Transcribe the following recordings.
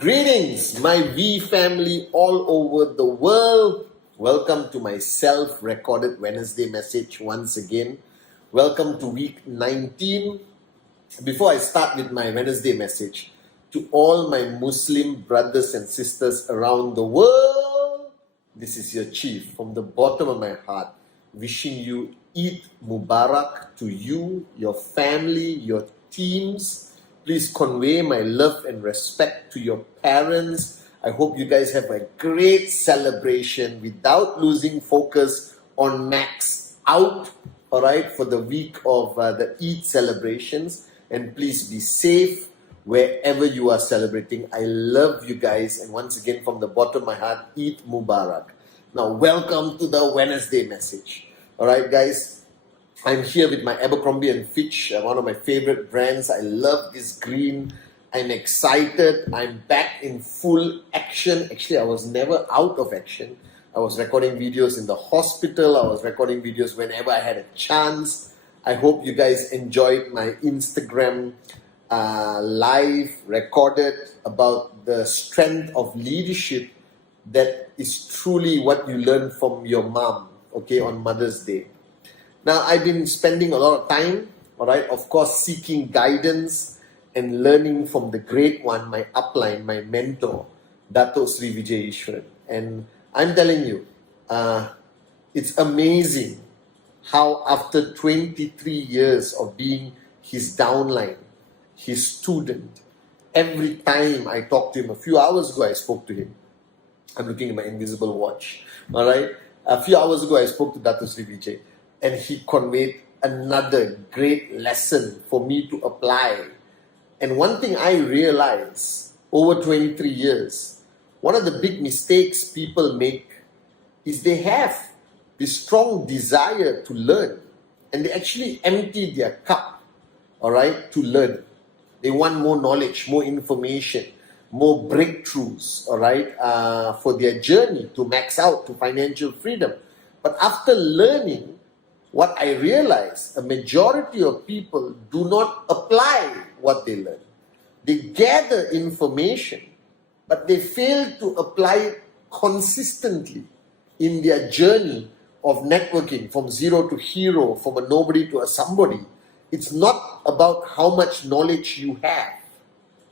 Greetings, my V family all over the world. Welcome to my self-recorded Wednesday message once again. Welcome to week 19. Before I start with my Wednesday message, to all my Muslim brothers and sisters around the world, this is your chief from the bottom of my heart, wishing you Eid Mubarak to you, your family, your teams. Please convey my love and respect to your parents. I hope you guys have a great celebration without losing focus on Max out, all right, for the week of the Eid celebrations. And please be safe wherever you are celebrating. I love you guys. And once again, from the bottom of my heart, Eid Mubarak. Now, welcome to the Wednesday message. All right, guys. I'm here with my Abercrombie & Fitch, one of my favorite brands. I love this green. I'm excited. I'm back in full action. Actually, I was never out of action. I was recording videos in the hospital. I was recording videos whenever I had a chance. I hope you guys enjoyed my Instagram live recorded about the strength of leadership that is truly what you learn from your mom, okay, on Mother's Day. Now, I've been spending a lot of time, all right, of course, seeking guidance and learning from the great one, my upline, my mentor, Dato Sri Vijay Ishwaran. And I'm telling you, it's amazing how after 23 years of being his downline, his student, every time I talk to him, a few hours ago I spoke to him. I'm looking at my invisible watch, all right? A few hours ago I spoke to Dato Sri Vijay. And he conveyed another great lesson for me to apply. And one thing I realized over 23 years, one of the big mistakes people make is they have this strong desire to learn. And they actually empty their cup, all right, to learn. They want more knowledge, more information, more breakthroughs, all right, for their journey to max out to financial freedom. But after learning, what I realize, a majority of people do not apply what they learn. They gather information, but they fail to apply it consistently in their journey of networking from zero to hero, from a nobody to a somebody. It's not about how much knowledge you have,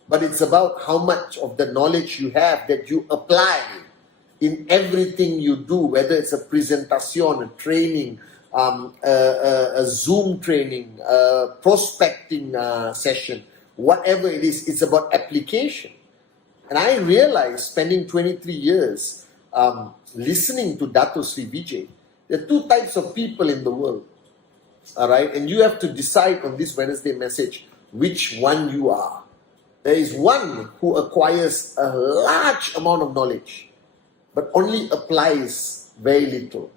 but it's about how much of the knowledge you have that you apply in everything you do, whether it's a presentation, a training, a Zoom training, prospecting session, whatever it is, it's about application. And I realized, spending 23 years listening to Dato Sri Vijay, there are two types of people in the world, all right? And you have to decide on this Wednesday message which one you are. There is one who acquires a large amount of knowledge, but only applies very little.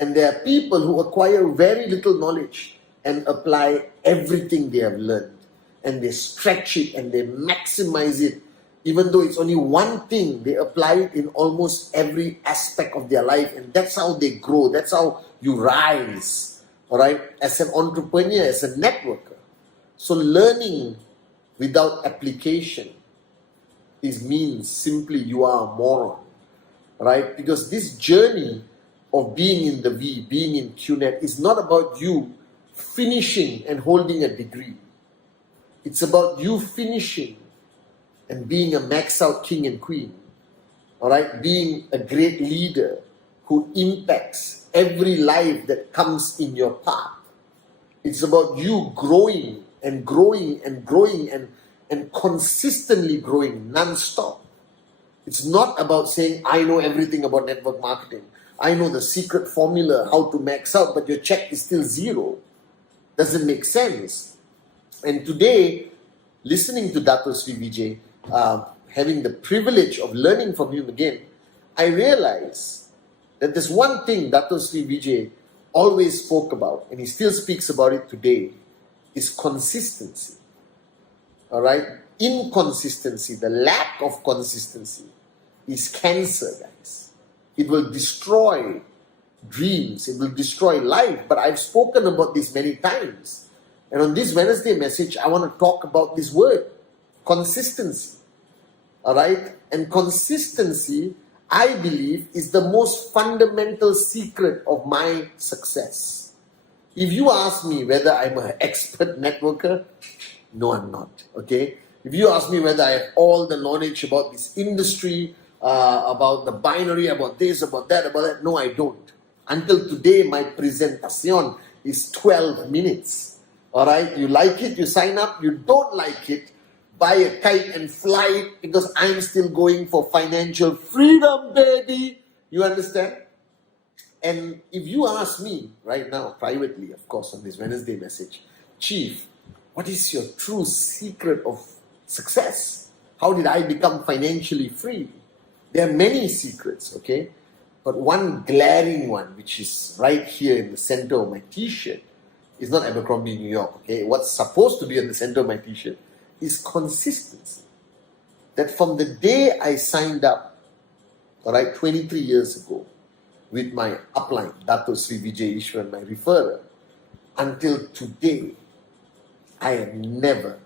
And there are people who acquire very little knowledge and apply everything they have learned. And they stretch it and they maximize it. Even though it's only one thing, they apply it in almost every aspect of their life. And that's how they grow. That's how you rise, all right, as an entrepreneur, as a networker. So learning without application means simply you are a moron, right? Because this journey of being in the V, being in QNet, is not about you finishing and holding a degree. It's about you finishing and being a max out king and queen. All right, being a great leader who impacts every life that comes in your path. It's about you growing and growing and growing and consistently growing non-stop. It's not about saying, I know everything about network marketing. I know the secret formula, how to max out, but your check is still zero. doesn't make sense. And today, listening to Dato Sri Vijay, having the privilege of learning from him again, I realize that there's one thing Dato Sri Vijay always spoke about, and he still speaks about it today, is consistency. All right? Inconsistency, the lack of consistency, is cancer, guys. It will destroy dreams, it will destroy life. But I've spoken about this many times. And on this Wednesday message, I want to talk about this word, consistency. All right? And consistency, I believe, is the most fundamental secret of my success. If you ask me whether I'm an expert networker, no, I'm not. Okay? If you ask me whether I have all the knowledge about this industry, about the binary, about this, about that, no, I don't. Until today, my presentation is 12 minutes. All right? You like it, you sign up. You don't like it, buy a kite and fly it, because I'm still going for financial freedom, baby. You understand? And if you ask me right now, privately, of course, on this Wednesday message, Chief, what is your true secret of success? How did I become financially free? There are many secrets, okay? But one glaring one, which is right here in the center of my t-shirt, is not Abercrombie, New York, okay? What's supposed to be in the center of my t-shirt is consistency. That from the day I signed up, all right, 23 years ago, with my upline, Dato Sri Vijay Ishwan, my referrer, until today, I have never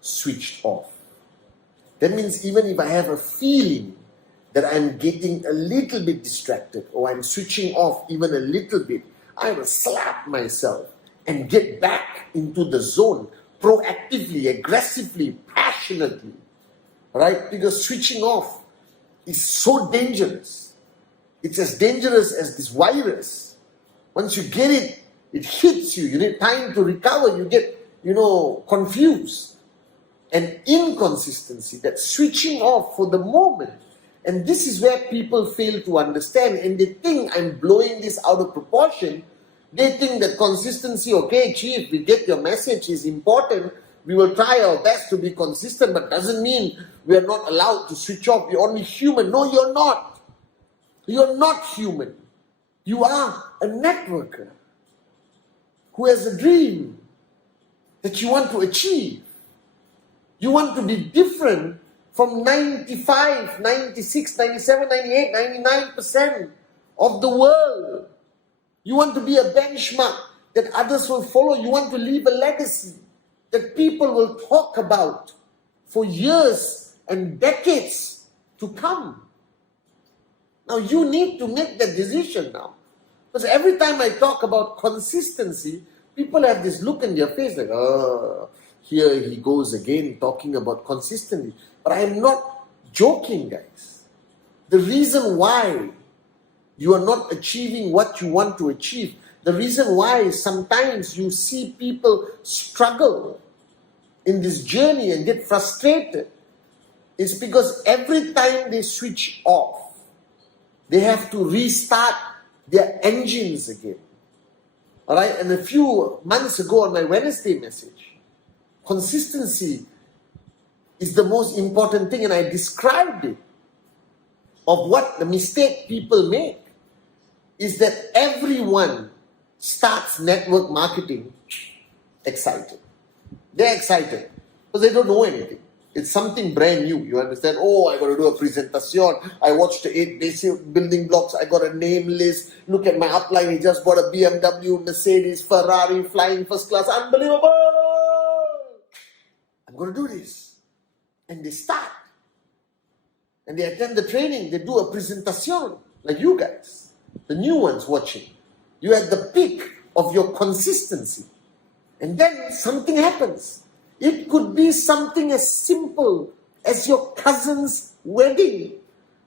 switched off. That means even if I have a feeling that I'm getting a little bit distracted or I'm switching off even a little bit, I will slap myself and get back into the zone proactively, aggressively, passionately. Right? Because switching off is so dangerous. It's as dangerous as this virus. Once you get it, it hits you. You need time to recover. You get, confused. And inconsistency, that switching off for the moment. And this is where people fail to understand, and they think I'm blowing this out of proportion. They think that consistency, okay, Chief, we get your message, is important. We will try our best to be consistent, but doesn't mean we are not allowed to switch off. You're only human. No, you're not. You're not human. You are a networker who has a dream that you want to achieve. You want to be different from 95, 96, 97, 98, 99% of the world. You want to be a benchmark that others will follow. You want to leave a legacy that people will talk about for years and decades to come. Now you need to make that decision now. Because every time I talk about consistency, people have this look in their face like, oh, here he goes again talking about consistency. But I am not joking, guys. The reason why you are not achieving what you want to achieve, the reason why sometimes you see people struggle in this journey and get frustrated, is because every time they switch off, they have to restart their engines again. All right? And a few months ago on my Wednesday message, consistency is the most important thing, and I described it. Of what the mistake people make is that everyone starts network marketing excited. They're excited because they don't know anything. It's something brand new. You understand? Oh, I got to do a presentation. I watched the 8 basic building blocks. I got a name list. Look at my upline. He just bought a BMW, Mercedes, Ferrari, flying first class. Unbelievable! I'm going to do this. And they start. And they attend the training. They do a presentation. Like you guys. The new ones watching. You at the peak of your consistency. And then something happens. It could be something as simple as your cousin's wedding,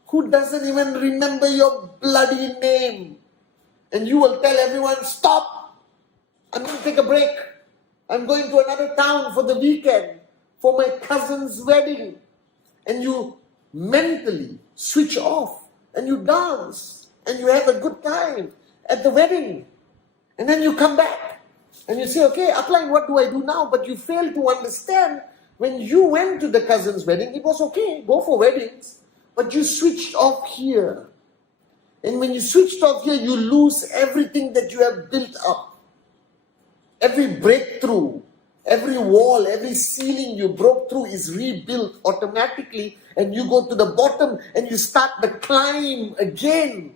who doesn't even remember your bloody name. And you will tell everyone, stop, I'm going to take a break. I'm going to another town for the weekend for my cousin's wedding. And you mentally switch off and you dance and you have a good time at the wedding. And then you come back and you say, okay, upline, what do I do now? But you fail to understand when you went to the cousin's wedding, it was okay, go for weddings. But you switched off here. And when you switched off here, you lose everything that you have built up. Every breakthrough, every wall, every ceiling you broke through is rebuilt automatically, and you go to the bottom and you start the climb again.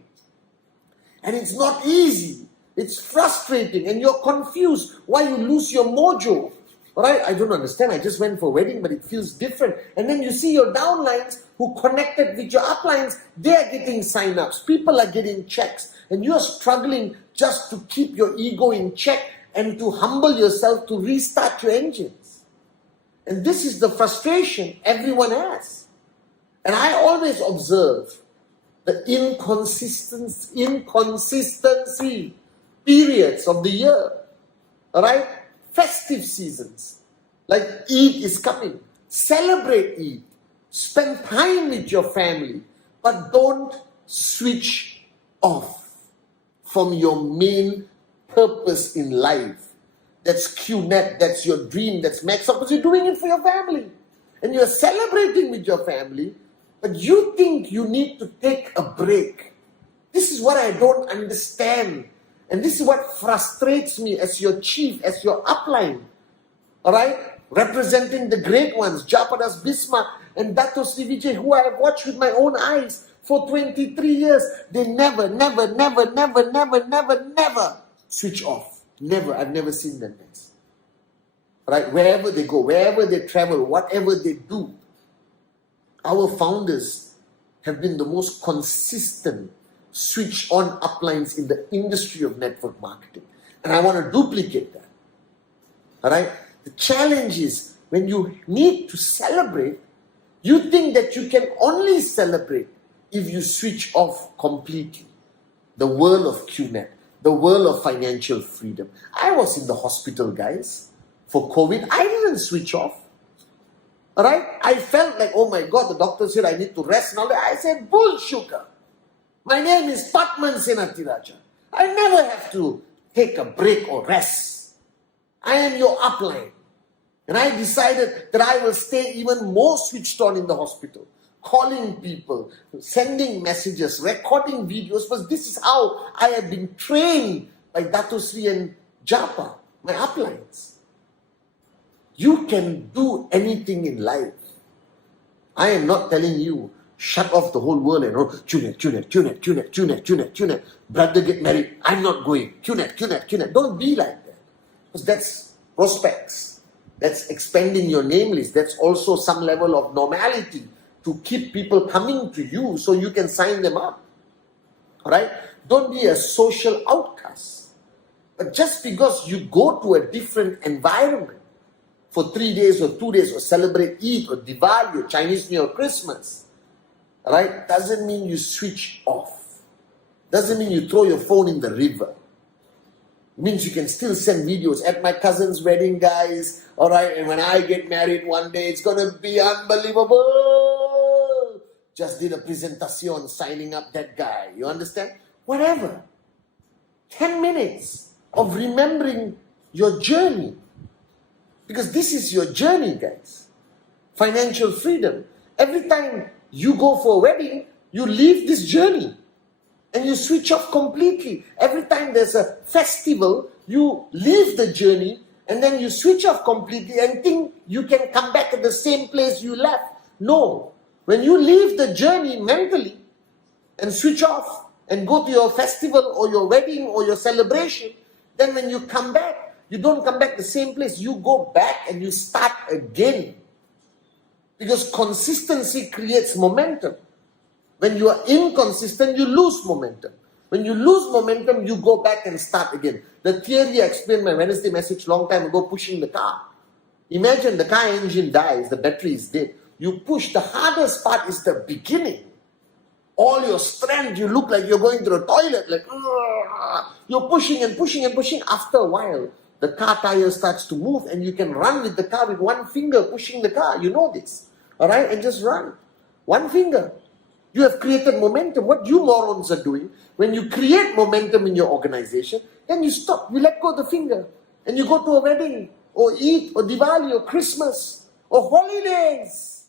And it's not easy. It's frustrating and you're confused why you lose your mojo. Right? I don't understand. I just went for a wedding, but it feels different. And then you see your downlines who connected with your uplines, they are getting sign-ups. People are getting checks. And you're struggling just to keep your ego in check and to humble yourself to restart your engines. And this is the frustration everyone has. And I always observe the inconsistency periods of the year. Alright? Festive seasons. Like Eid is coming. Celebrate Eid. Spend time with your family. But don't switch off from your main purpose in life. That's QNet, that's your dream, that's Max Up, because you're doing it for your family. And you're celebrating with your family, but you think you need to take a break. This is what I don't understand. And this is what frustrates me as your chief, as your upline. Alright? Representing the great ones, Japadas Bisma and Dato Sri Vijay, who I have watched with my own eyes for 23 years. They never switch off. Never. I've never seen them, guys. Right? Wherever they go, wherever they travel, whatever they do, our founders have been the most consistent switch-on uplines in the industry of network marketing. And I want to duplicate that. Alright? The challenge is, when you need to celebrate, you think that you can only celebrate if you switch off completely. The world of QNet, the world of financial freedom. I was in the hospital, guys, for COVID. I didn't switch off. Alright? I felt like, oh my God, the doctor said I need to rest and all that. I said, bullshit. My name is Patman Senatiraja. I never have to take a break or rest. I am your upline. And I decided that I will stay even more switched on in the hospital. Calling people, sending messages, recording videos, because this is how I have been trained by Dato Sri and Japa, my uplines. You can do anything in life. I am not telling you, shut off the whole world and QNet. Brother get married, I'm not going. QNet. Don't be like that. Because that's prospects. That's expanding your name list. That's also some level of normality to keep people coming to you so you can sign them up. Alright? Don't be a social outcast. But just because you go to a different environment for 3 days or 2 days or celebrate Eid or Diwali or Chinese New Year or Christmas, right, doesn't mean you switch off. Doesn't mean you throw your phone in the river. It means you can still send videos at my cousin's wedding, guys. Alright, and when I get married one day, it's gonna be unbelievable. Just did a presentation signing up that guy. You understand? Whatever. 10 minutes of remembering your journey. Because this is your journey, guys. Financial freedom. Every time you go for a wedding, you leave this journey and you switch off completely. Every time there's a festival, you leave the journey and then you switch off completely and think you can come back at the same place you left. No. When you leave the journey mentally and switch off and go to your festival or your wedding or your celebration, then when you come back, you don't come back the same place. You go back and you start again. Because consistency creates momentum. When you are inconsistent, you lose momentum. When you lose momentum, you go back and start again. The theory I explained my Wednesday message long time ago, pushing the car. Imagine the car engine dies, the battery is dead. You push, the hardest part is the beginning. All your strength, you look like you're going to the toilet, like, you're pushing and pushing and pushing. After a while, the car tire starts to move and you can run with the car with one finger pushing the car. You know this. Alright? And just run. One finger. You have created momentum. What you morons are doing, when you create momentum in your organization, then you stop, you let go of the finger, and you go to a wedding, or Eid, or Diwali, or Christmas, or holidays.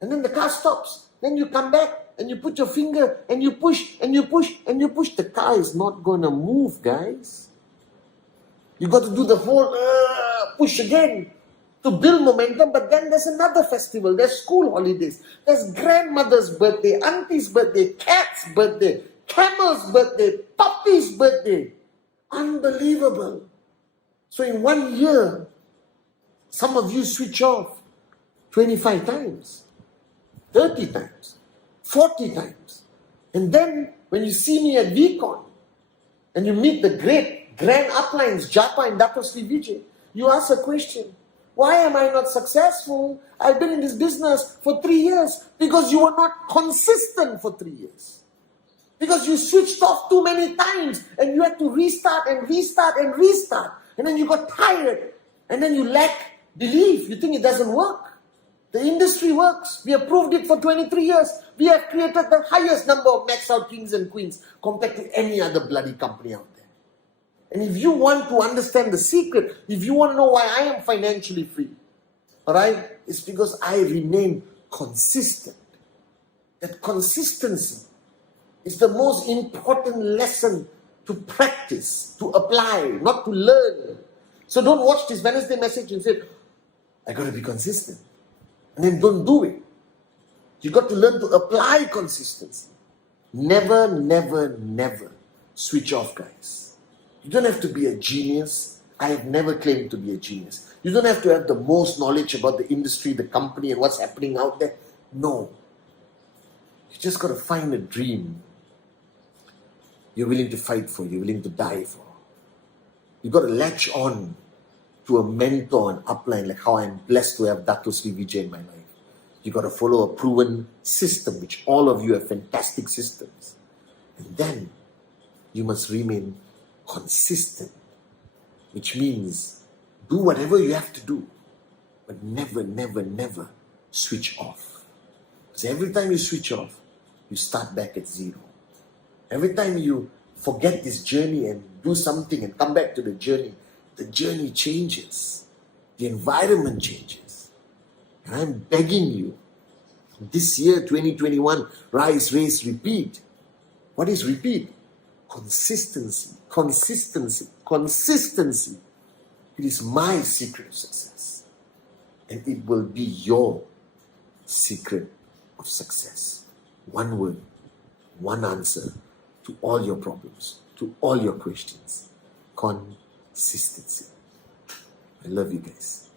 And then the car stops. Then you come back, and you put your finger, and you push, and you push, and you push. The car is not going to move, guys. You got to do the whole push again to build momentum. But then there's another festival. There's school holidays. There's grandmother's birthday, auntie's birthday, cat's birthday, camel's birthday, puppy's birthday. Unbelievable. So in 1 year, some of you switch off 25 times, 30 times, 40 times. And then when you see me at VCon and you meet the great grand uplines, Japa and Dato Sri Vijay, you ask a question. Why am I not successful? I've been in this business for 3 years. Because you were not consistent for 3 years. Because you switched off too many times and you had to restart and restart and restart. And then you got tired. And then you lack belief. You think it doesn't work. The industry works. We have proved it for 23 years. We have created the highest number of max out kings and queens compared to any other bloody company out there. And if you want to understand the secret, if you want to know why I am financially free, alright, it's because I remain consistent. That consistency is the most important lesson to practice, to apply, not to learn. So don't watch this Wednesday message and say, I got to be consistent. And then don't do it. You got to learn to apply consistency. Never, never, never switch off, guys. You don't have to be a genius. I have never claimed to be a genius. You don't have to have the most knowledge about the industry, the company, and what's happening out there. No. You just got to find a dream you're willing to fight for, you're willing to die for. You got to latch on to a mentor and upline, like how I'm blessed to have Dato Sri Vijay in my life. You got to follow a proven system, which all of you have fantastic systems. And then you must remain consistent, which means do whatever you have to do, but never, never, never switch off. Because every time you switch off, you start back at zero. Every time you forget this journey and do something and come back to the journey changes. The environment changes. And I'm begging you, this year 2021, rise, race, repeat. What is repeat? Consistency, consistency, consistency. It is my secret of success. And it will be your secret of success. One word, one answer to all your problems, to all your questions. Consistency. I love you guys.